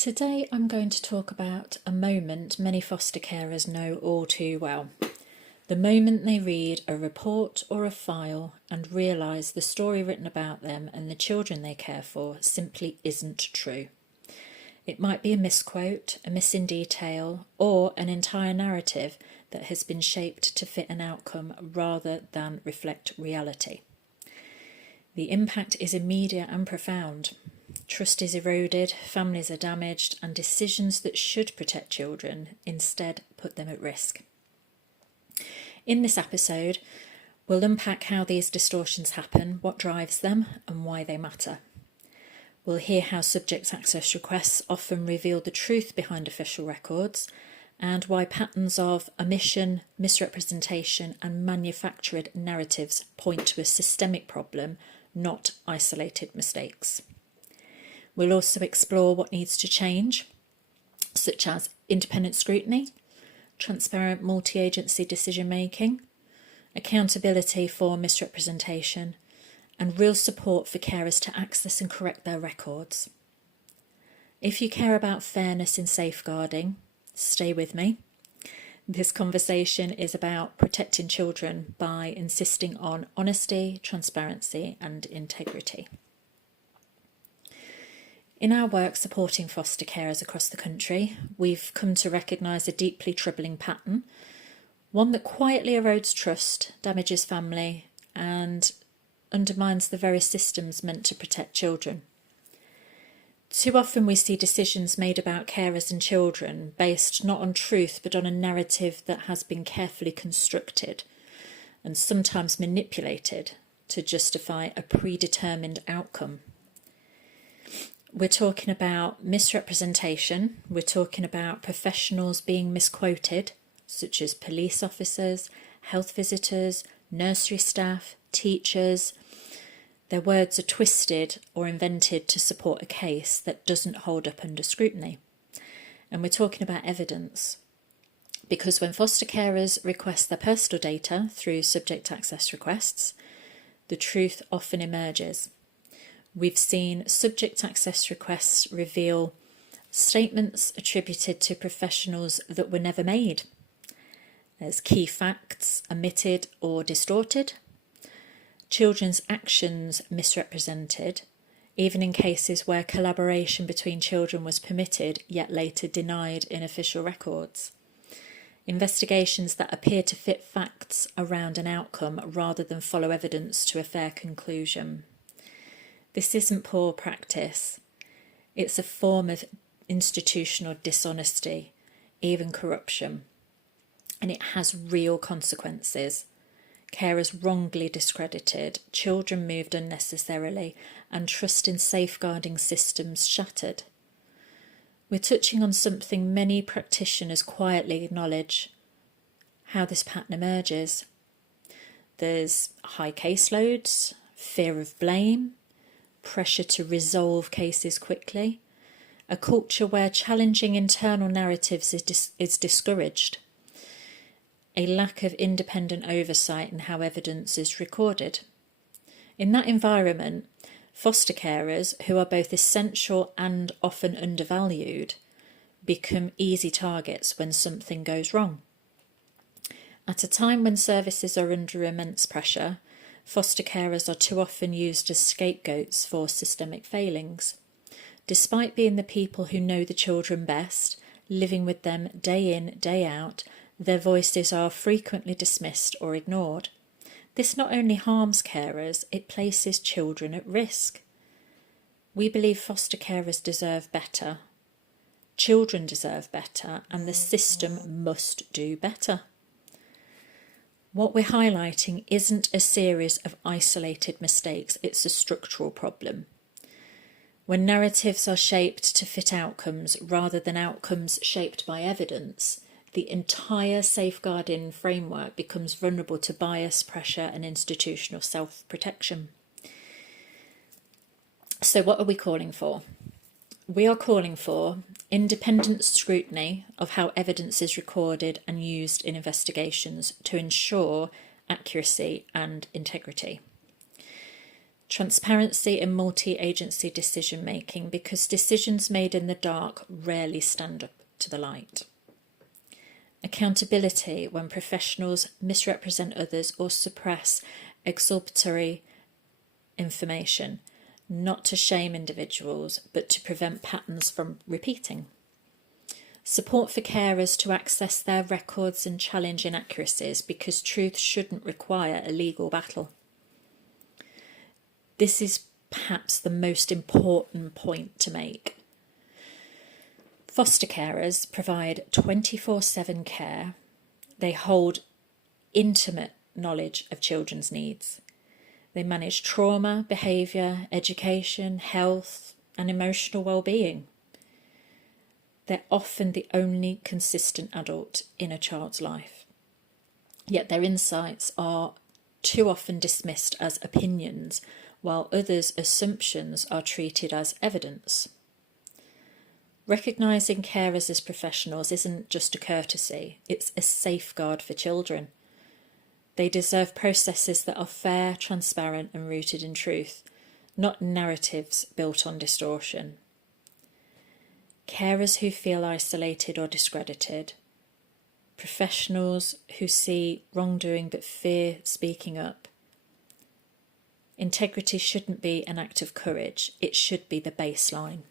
Today I'm going to talk about a moment many foster carers know all too well. The moment they read a report or a file and realise the story written about them and the children they care for simply isn't true. It might be a misquote, a missing detail, or an entire narrative that has been shaped to fit an outcome rather than reflect reality. The impact is immediate and profound. Trust is eroded, families are damaged, and decisions that should protect children instead put them at risk. In this episode, we'll unpack how these distortions happen, what drives them, and why they matter. We'll hear how subject access requests often reveal the truth behind official records, and why patterns of omission, misrepresentation, and manufactured narratives point to a systemic problem, not isolated mistakes. We'll also explore what needs to change, such as independent scrutiny, transparent multi-agency decision-making, accountability for misrepresentation, and real support for carers to access and correct their records. If you care about fairness in safeguarding, stay with me. This conversation is about protecting children by insisting on honesty, transparency, and integrity. In our work supporting foster carers across the country, we've come to recognise a deeply troubling pattern, one that quietly erodes trust, damages family, and undermines the very systems meant to protect children. Too often we see decisions made about carers and children based not on truth but on a narrative that has been carefully constructed and sometimes manipulated to justify a predetermined outcome. We're talking about misrepresentation, we're talking about professionals being misquoted, such as police officers, health visitors, nursery staff, teachers. Their words are twisted or invented to support a case that doesn't hold up under scrutiny. And we're talking about evidence, because when foster carers request their personal data through subject access requests, the truth often emerges. We've seen subject access requests reveal statements attributed to professionals that were never made. There's key facts omitted or distorted, children's actions misrepresented, even in cases where collaboration between children was permitted yet later denied in official records. Investigations that appear to fit facts around an outcome rather than follow evidence to a fair conclusion. This isn't poor practice. It's a form of institutional dishonesty, even corruption. And it has real consequences. Carers wrongly discredited, children moved unnecessarily, and trust in safeguarding systems shattered. We're touching on something many practitioners quietly acknowledge, how this pattern emerges. There's high caseloads, fear of blame, pressure to resolve cases quickly, a culture where challenging internal narratives is discouraged, a lack of independent oversight in how evidence is recorded. In that environment, foster carers, who are both essential and often undervalued, become easy targets when something goes wrong. At a time when services are under immense pressure, foster carers are too often used as scapegoats for systemic failings. Despite being the people who know the children best, living with them day in, day out, their voices are frequently dismissed or ignored. This not only harms carers, it places children at risk. We believe foster carers deserve better. Children deserve better, and the system must do better. What we're highlighting isn't a series of isolated mistakes, it's a structural problem. When narratives are shaped to fit outcomes rather than outcomes shaped by evidence, the entire safeguarding framework becomes vulnerable to bias, pressure, and institutional self-protection. So what are we calling for? We are calling for independent scrutiny of how evidence is recorded and used in investigations to ensure accuracy and integrity. Transparency in multi-agency decision making, because decisions made in the dark rarely stand up to the light. Accountability when professionals misrepresent others or suppress exculpatory information, not to shame individuals, but to prevent patterns from repeating. Support for carers to access their records and challenge inaccuracies, because truth shouldn't require a legal battle. This is perhaps the most important point to make. Foster carers provide 24/7 care. They hold intimate knowledge of children's needs. They manage trauma, behaviour, education, health, and emotional well-being. They're often the only consistent adult in a child's life. Yet their insights are too often dismissed as opinions, while others' assumptions are treated as evidence. Recognising carers as professionals isn't just a courtesy, it's a safeguard for children. They deserve processes that are fair, transparent and rooted in truth, not narratives built on distortion. Carers who feel isolated or discredited, professionals who see wrongdoing but fear speaking up. Integrity shouldn't be an act of courage, it should be the baseline.